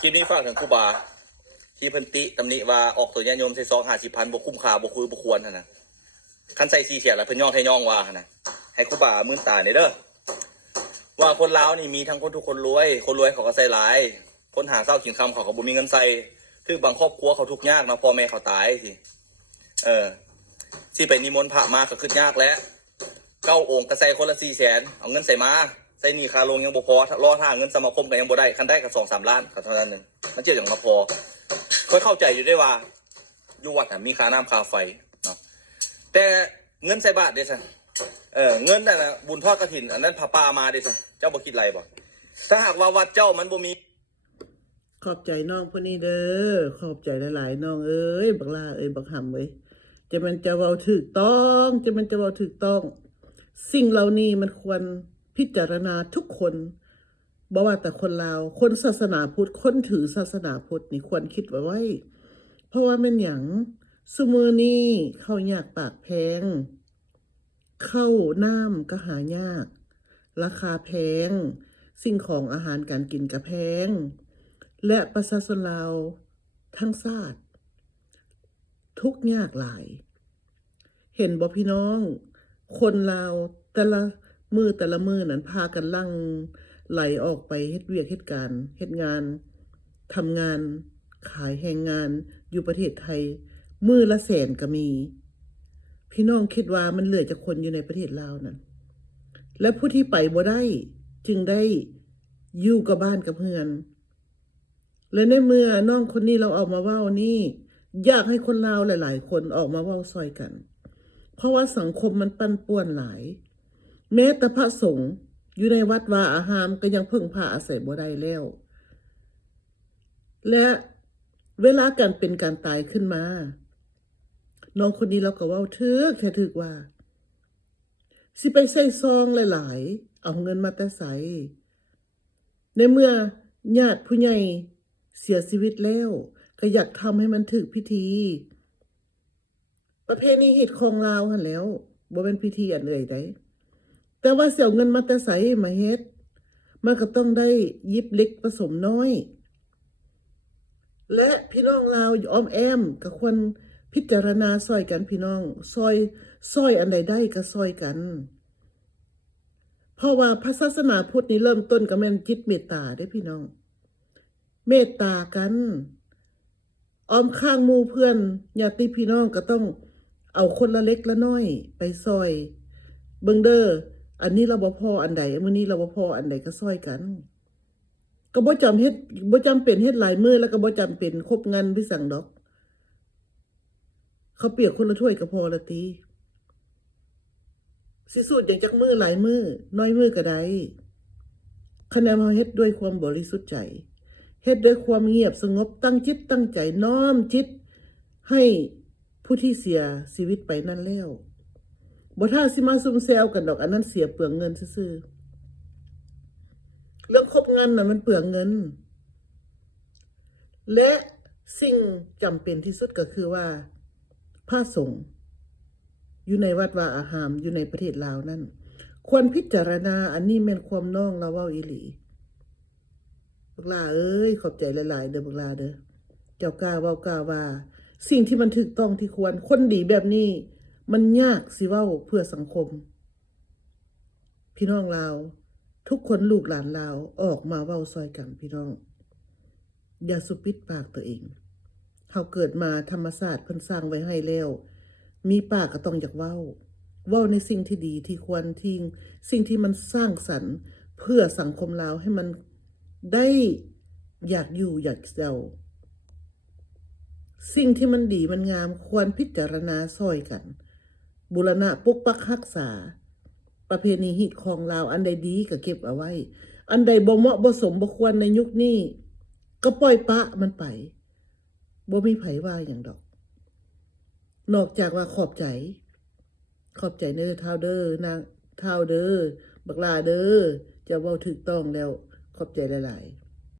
คลิปนี้ฝากถึงครูบาที่เพิ่นติตำหนิว่าออกตัวญาติโยมใส่ซอง50,000บ่คุ้มค่าบ่คือบ่ควรหั่นน่ะคันใส่4เสียแล้วเพิ่นย่องให้ย่องว่าหั่นน่ะให้ครูบามื่นตาได้เด้อว่าคนลาวนี่มีทั้งคนทุกคนรวยเขาก็ใส่หลายคนหาเช้ากินค่ำเขาก็บ่มีเงินใส่คือบางครอบครัวเขาทุกข์ยากนะพ่อแม่เขาตายสิสิไปนิมนต์พระมาก็คือยากแล้ว9องค์ก็ใส่คนละ400,000เอาเงินใส่มาใส่หนี้ค่าโรงยังบ่พอรอทางเงินสมาคมก็ยังบ่ได้คันได้ก็ 2-3 ล้านก็เท่านั้นนึงมันเจียวอย่างมาพอค่อยเข้าใจอยู่ได้ว่าอยู่วัดมีค่าน้ำค่าไฟเนาะแต่เงินใส่บาทเด้ซั่นเงินนั่นน่ะบุญทอดกฐินอันนั้นพระป่ามาเด้ซั่นเจ้าบ่คิดไรบ่ถ้าหากว่าวัดเจ้ามันบ่มีขอบใจน้องพวกนี้เด้อขอบใจหลายๆน้องเอ้ยบักลาเอ้ยบักหำเอ้ยจะมันจะเว้าถูกต้องจะมันจะเว้าถูกต้องสิ่งเหล่านี้มันควรพิจารณาทุกคนบ่ว่าแต่คนลาวคนศาสนาพุทธคนถือศาสนาพุทธนี่ควรคิดไว้เพราะว่าแม่นหยังซุมื้อนี้ข้าวยากปากแพงข้าวน้ำก็หายากราคาแพงสิ่งของอาหารการกินก็แพงและประชาชนลาวทั้งชาติทุกข์ยากหลายเห็นบ่พี่น้องคนลาวแต่ละมือนั้นพากันลั่งไหลออกไปเฮ็ดเวียกเฮ็ดการเฮ็ดงานทำงานขายแรงงานอยู่ประเทศไทยมือละแสนก็มีพี่น้องคิดว่ามันเหลือจากคนอยู่ในประเทศลาวนั่นและผู้ที่ไปบ่ได้จึงได้อยู่กับบ้านกับเฮือนและในเมื่อน้องคนนี้เราออกมาเว้านี่อยากให้คนลาวหลายๆคนออกมาเว้าซอยกันเพราะว่าสังคมมันปั่นป่วนหลายแม้แต่พระสงฆ์อยู่ในวัดวาอารามก็ยังพึ่งพาอาศัยบ่ได้แล้วและเวลาการเป็นการตายขึ้นมาน้องคนนี้เราก็เว้าถึกว่าสิไปใส่ซองหลายๆเอาเงินมาแต่ไสในเมื่อญาติผู้ใหญ่เสียชีวิตแล้วก็อยากทำให้มันถึกพิธีประเพณีเฮ็ดของลาวหั่นแหล้วบ่เป็นพิธีอันใดใดแต่ว่าเสียเงินมาแต่ไสมาเฮ็ดมันก็ต้องได้ยิบเล็กผสมน้อยและพี่น้องลาวอ้อมแอมก็ควรพิจารณาซอยกันพี่น้องซอยอันใดได้ก็ซอยกันเพราะว่าพระศาสนาพุทธนี่เริ่มต้นก็แม่นจิตเมตตาเด้พี่น้องเมตตากันอ้อมข้างหมู่เพื่อนญาติพี่น้องก็ต้องเอาคนละเล็กละน้อยไปซอยเบิ่งเด้ออันนี้เราบ่พออันใดมื้อนี้เราบ่พออันใดก็ซอยกันก็บ่จำเป็นเฮ็ดหลายมื้อแล้วก็บ่จำเป็นครบงานพิสังดอกเขาเปียกคนละถ้วยก็พอละติสิสูตรอย่างจักมื้อหลายมื้อน้อยมื้อก็ได้คะแนนเฮาเฮ็ดด้วยความบริสุทธิ์ใจเฮ็ดด้วยความเงียบสงบตั้งจิตตั้งใจน้อมจิตให้ผู้ที่เสียชีวิตไปนั่นแล้วบ่ท่าสิมาซุ่มแซวกันดอกอันนั้นเสียเปลืองเงินซื่อๆเรื่องครบงานน่ะมันเปลืองเงินและสิ่งจำเป็นที่สุดก็คือว่าพระสงฆ์อยู่ในวัดวาอารามอยู่ในประเทศลาวนั่นควรพิจารณาอันนี้แม่นความน้องเราเว้าอีหลีบักลาเอ้ยขอบใจหลายๆเด้อบักลาเด้อเจ้ากล้าเว้ากล้าว่าสิ่งที่มันถูกต้องที่ควรคนดีแบบนี้มันยากสิเว้าเพื่อสังคมพี่น้องลาวทุกคนลูกหลานลาวออกมาเว้าซอยกันพี่น้องอย่าสุปิดปากตัวเองเฮาเกิดมาธรรมชาติเพิ่นสร้างไว้ให้แล้วมีปากก็ต้องอยากเว้าในสิ่งที่ดีที่ควรทิ้งสิ่งที่มันสร้างสรรค์เพื่อสังคมลาวให้มันได้อยากอยู่อยากเซาสิ่งที่มันดีมันงามควรพิจารณาซอยกันบูรณะปกปักรักษาประเพณีฮิตของลาวอันใดดีก็เก็บเอาไว้อันใดบ่เหมาะบ่สมบ่ควรในยุคนี้ก็ปล่อยปะมันไปบ่มีไผว่าหยังดอกนอกจากว่าขอบใจเด้อเท่าเด้อนางเท่าเด้อบักลาเด้อจะเว้าถูกต้องแล้วขอบใจหลายๆ